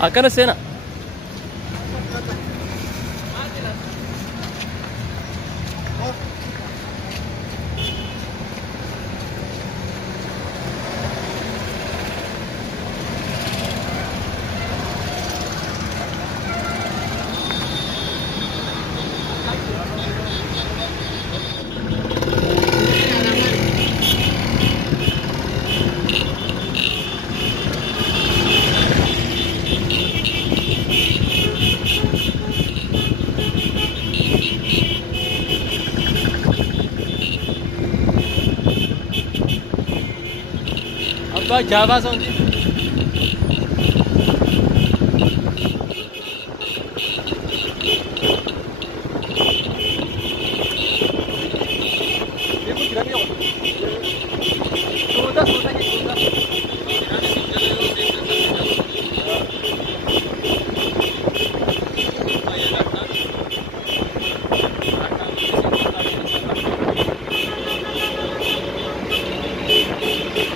Akkana seena. Abba Java sound.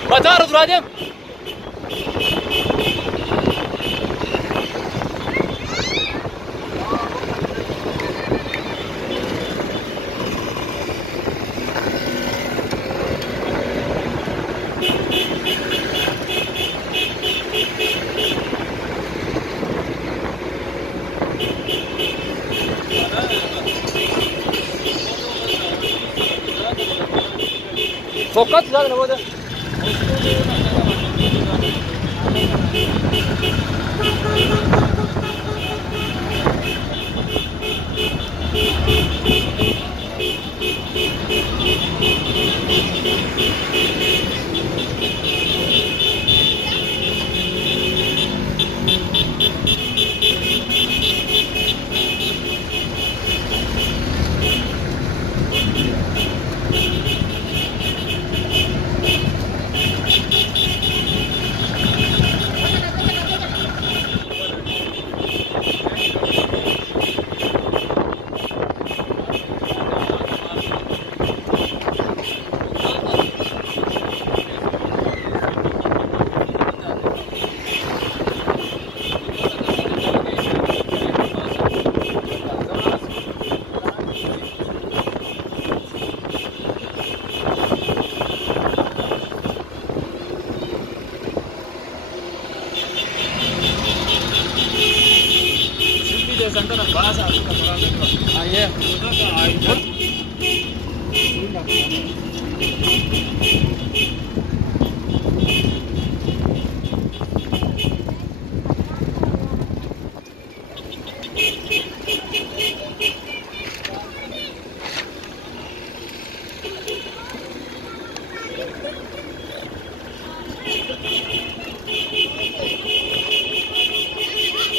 Batar Radem. Fokat zaten burada.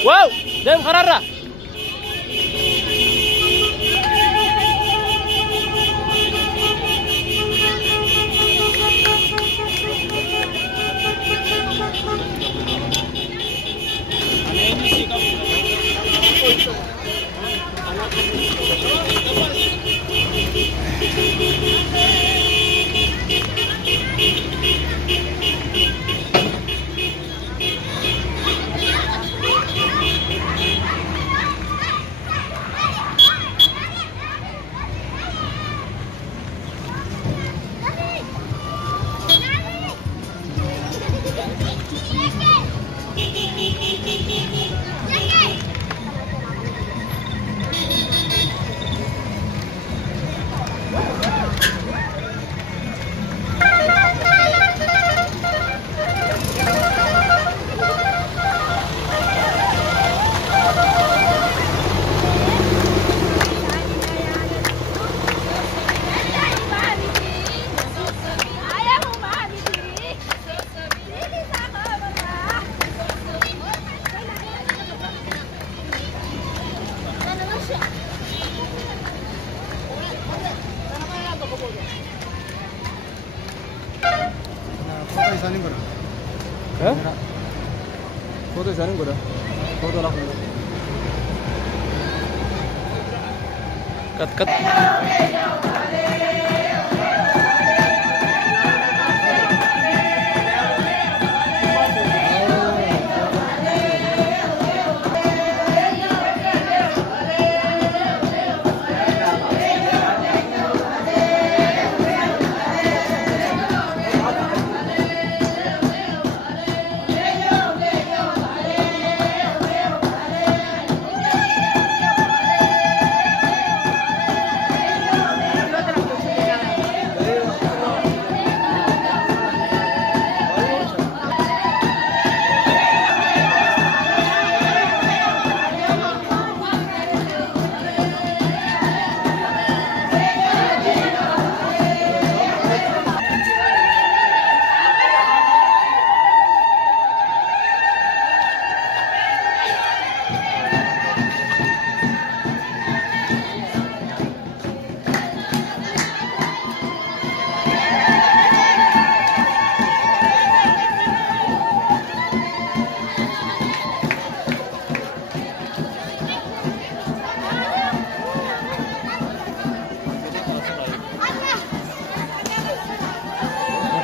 Wow, dem karara. foto sanin guda foto la Kat.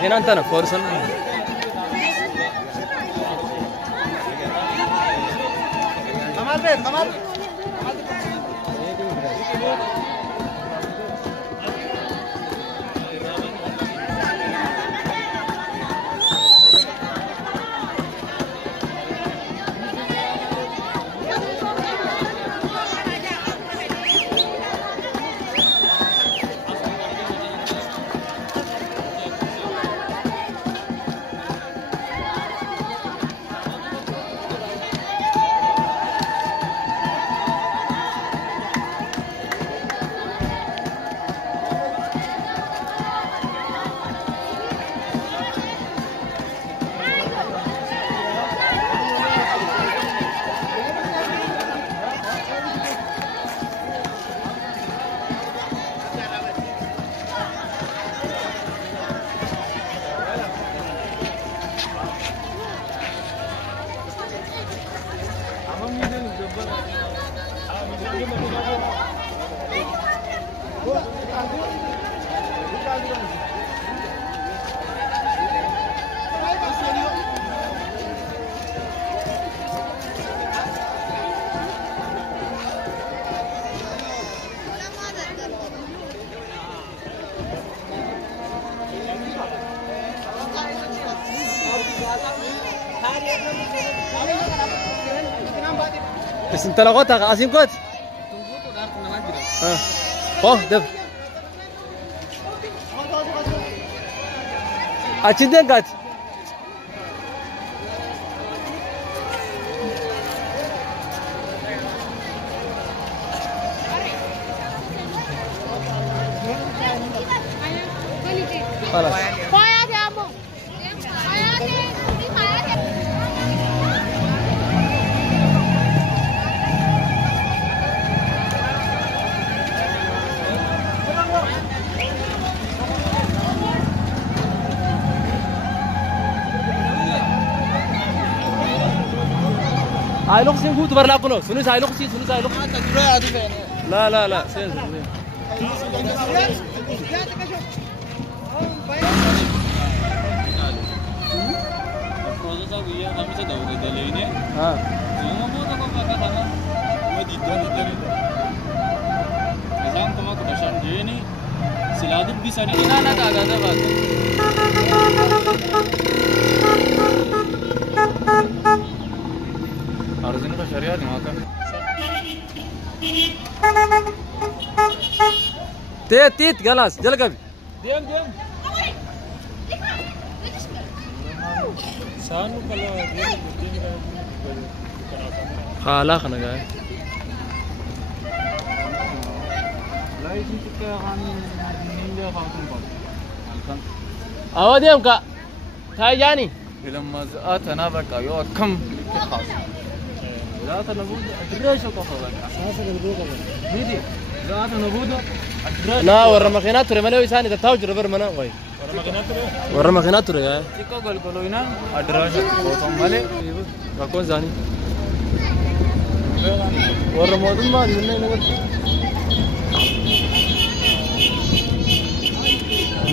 Makinan tanah Forson. Kamal. بس انت لغوتها عظيم كوت دب اچندن كات خلاص आइलोक सिंह खूब बार लापनो सुनिस आइलोक لا سيز أرزنا بشريات ما كان تيت خلاص جلقب ديم سانو كلا خالا خنا جاي لا يمكن كان نينجا خاطر بالكم أوديهم كا تاي جاني لما أتنا بقى يو كم خاص لا تنبود أدريش وكفوا أساسا البوقة ميدي لا تنبود لا ورمخينات رمنا ويساني تتاوج ربر منا وين ورمخينات يا تيكو قالوا هنا أدريش وكم ماله بكون زاني ورمودن ما دينا نقول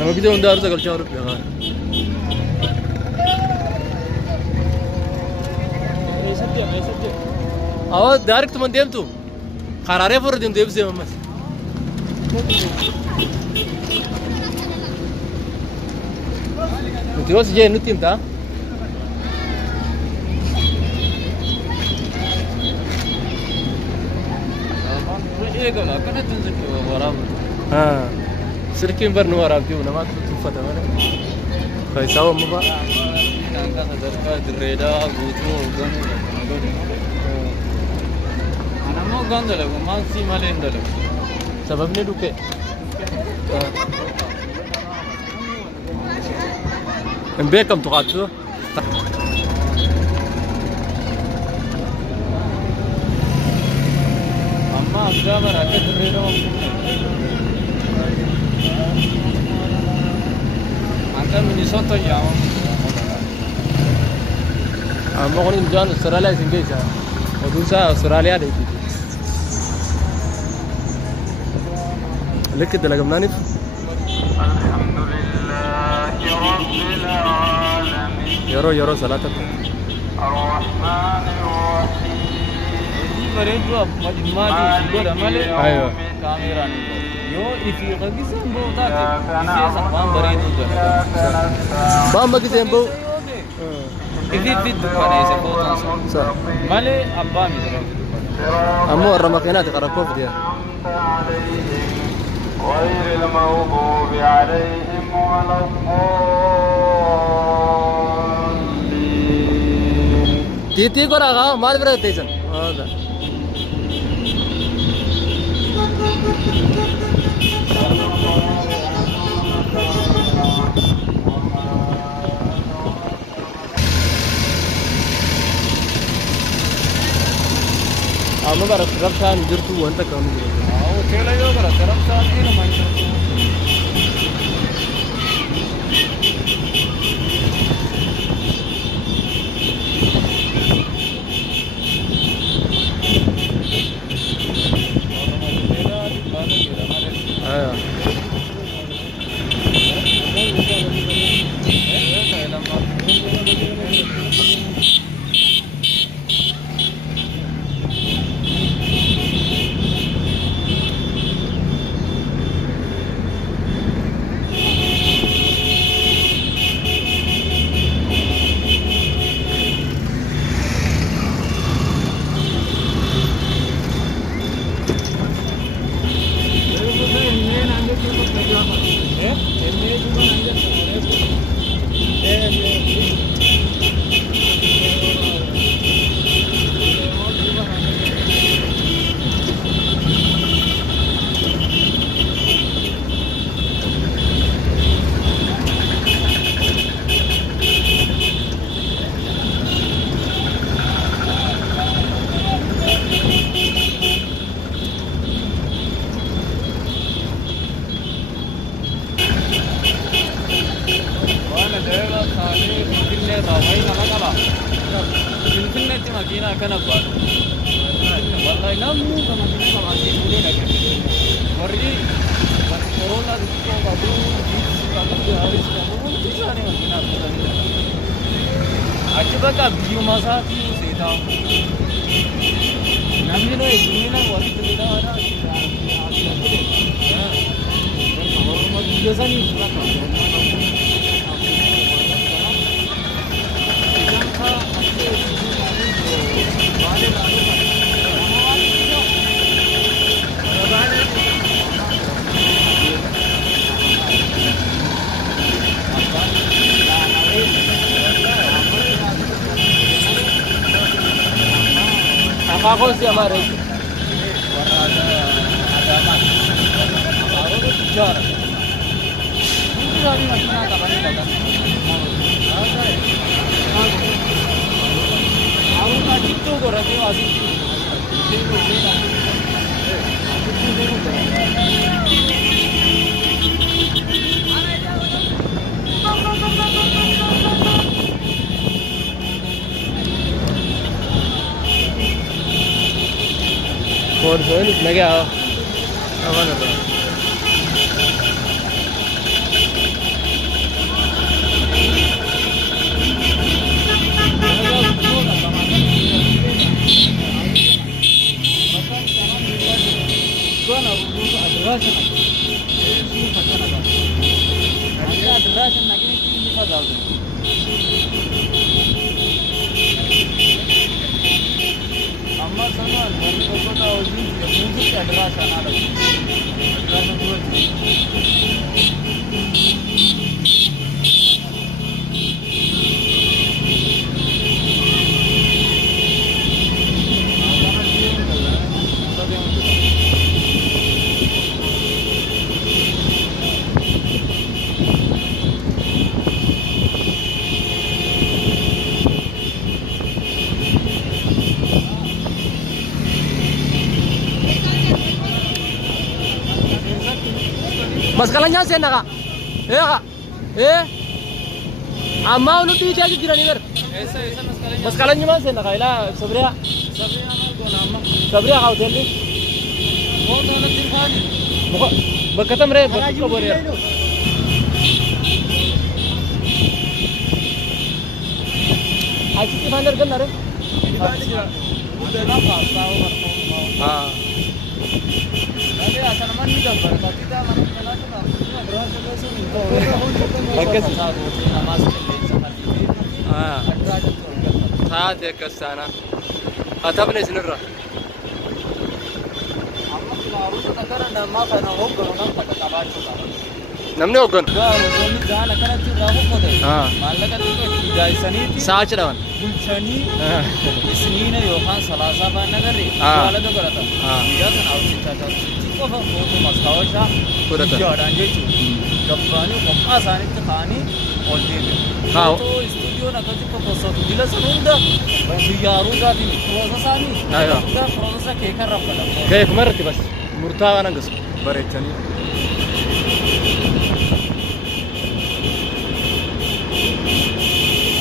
Nama kita undang harus agak cawar ya. Awak direct teman dia tu. Karare for dia sih mas. Terus je nutim ta? Ini kalau kan itu jadi warab. Sirkim ber nu warab tu, nama tu fata mana? Kayak tahu apa? Tangga sadarka direda butuh gan. Anamo gan dalam, masih malin dalam. Sebabnya duke. Embekam tu katu. Amma agama rakyat terreda mampu. Anda Minnesota ya. Amma kau ni jangan Australia sini saja. Odusa Australia ada itu. Lekit dalam mana ni? Yoro salatat. Berendua madi gua dah male. Ayo. Kamera ni. Yo isi lagi sembo tadi. Isi sama berendu tu. Bam bagi sembo. Isi fit pada isi foto. Male abba misalnya. Amo orang makinat karakov dia. غير المغضوب عليهم ولا الضالين تيتي كراغا ما برته سن هذا Amo barak raksan jirtu anta kamu Kela yo bara terang saat ini main. Ayo. Apa sih hamaरे ada baru bicar ini lagi macam apa bani lगा aku tak itu korang tu asyik Por eso es me queda. Ah, bueno. دراسة نقلي فضاء أما سنوات بركوتا وزين يموت دراسة نادر دراسة دوتي Mas kalanya sen nak? Kak? Amma unu ti jadi jiran iber. ऐसा Mas kalanya mana sen nak? Ila sabria. Sabria kau tadi. बहुत अलग दिखानी Muka berkatam re berkuka boleh. Asyik di bandar kan nare? Ah. अरे असल में नहीं कर पाता कितना मन चला तो دراسة कैसे मिलता Bagus. नमाज के लिए सहाती Ah. هذا كسانة. أتبني سنرة. amma kilaru ta kana da ma kana hokko nan ka ta ba shi نمني وقن. ga wani gana kana ci da hokko dai Ah. mallaka take ga saniti ساعة لون. bulchani Ah. isnina yohan salasa ba nagare wala da garata ya kan auci ta ta ko fa ko to maskawasha Kurata. ya dan je ci gabbani ko asani ta khani ol de Khao. to studio na kaji ko so bila sanunda biyaru ga di process ani Ayo. da process ke kan rabbala كيف مرتي بس مرتاح أنا قص بريتني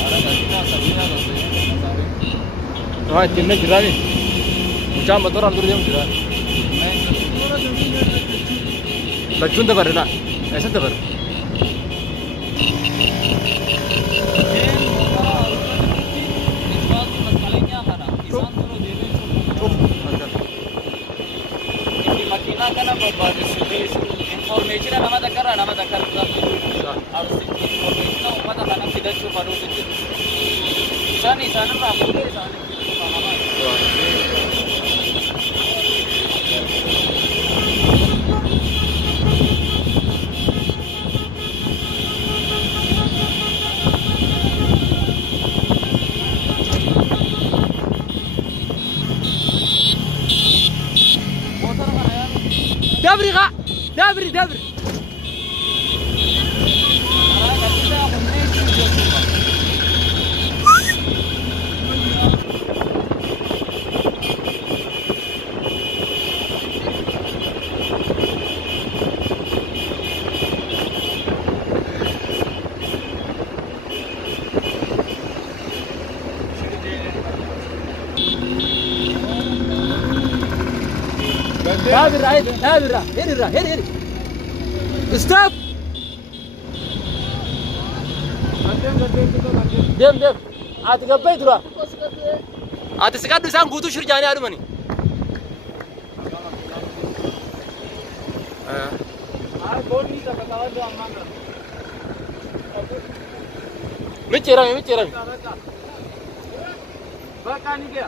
ara ga kita sabina ga so ما تكلم جراني مجام بدور على الدنيا جراني بچون ده برنا ऐसा ده بر information nama dakar harus information umat akan tidak cuma itu sana boleh sana دبري غا دبري هيري ستوب دم اتقبل ترى اتسكاد بسان غوتو شرجاني ادمني ميچيران bakani dia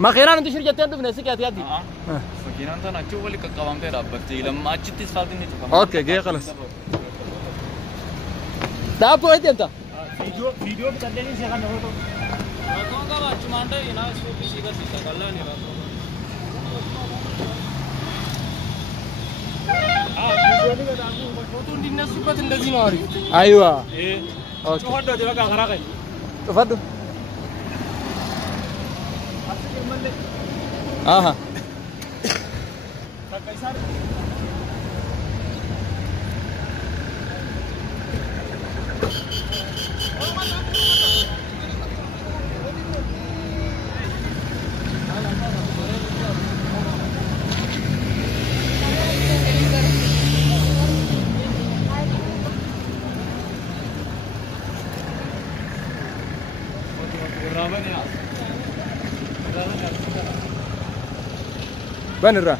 ما انت شرجتين دم نسيك يا تيادي fakiran tan achu wali kakawam te rabbati lam achitis fadin ni اوكي جاي خلاص دابو ايت انت video btande ni se kan ho to akonga ba chumanda ina isko kisi ka sita kalla ni ba video ni ka dagu foto dinna sukat ndazi mari ايوه اوكي chodo de baga khara kai تفضل اها بن الرا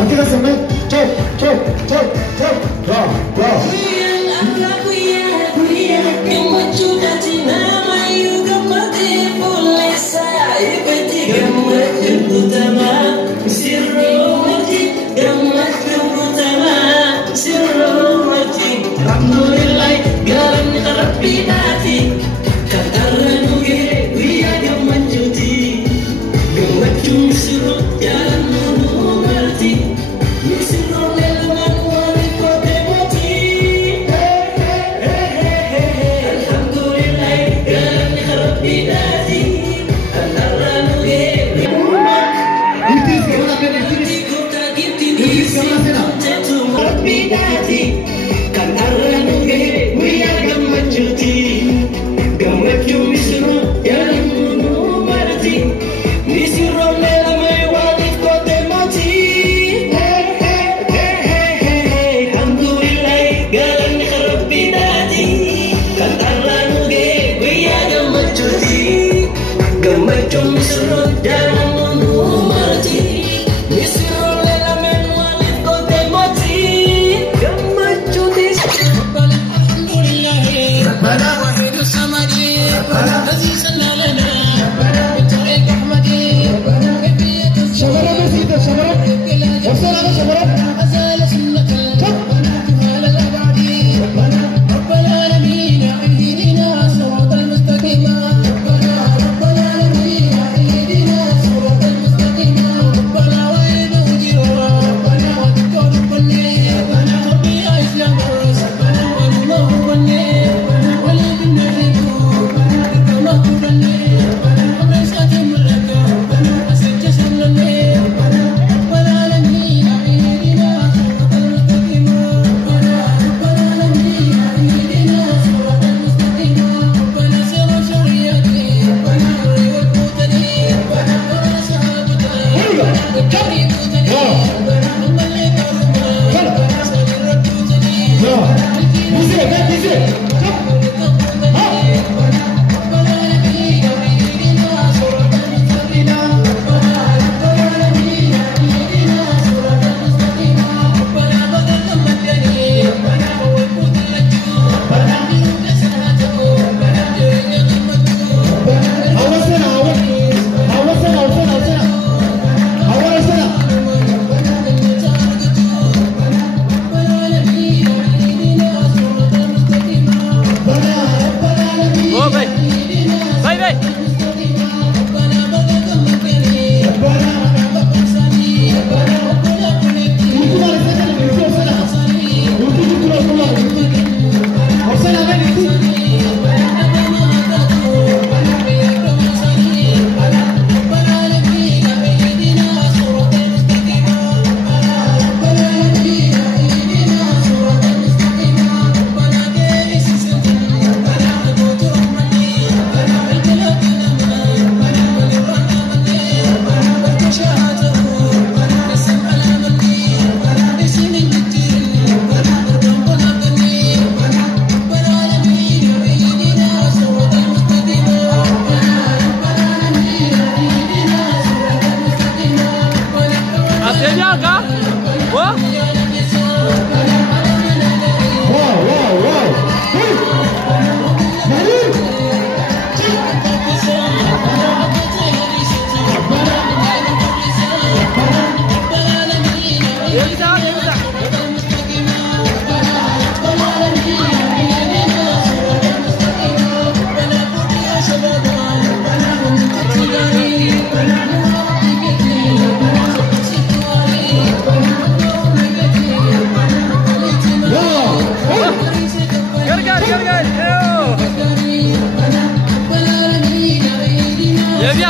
Anche la semme, ciao, ciao, ciao, ciao, ciao, ciao.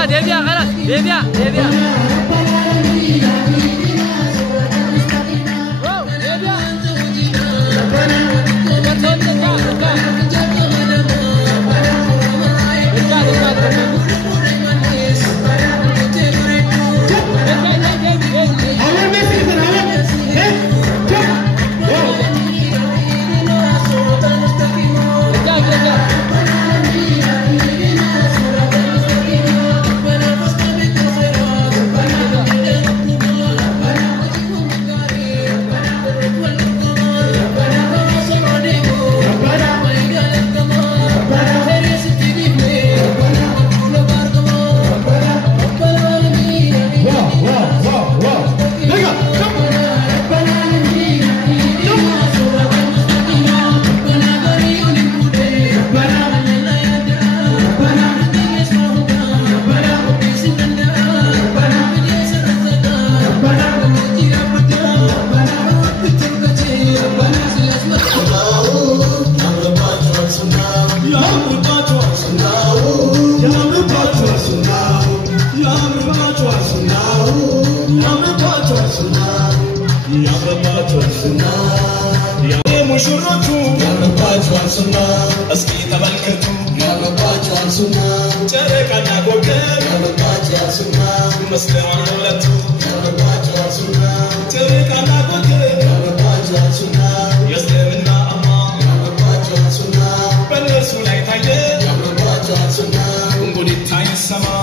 ديبيا خلاص ديبيا Sama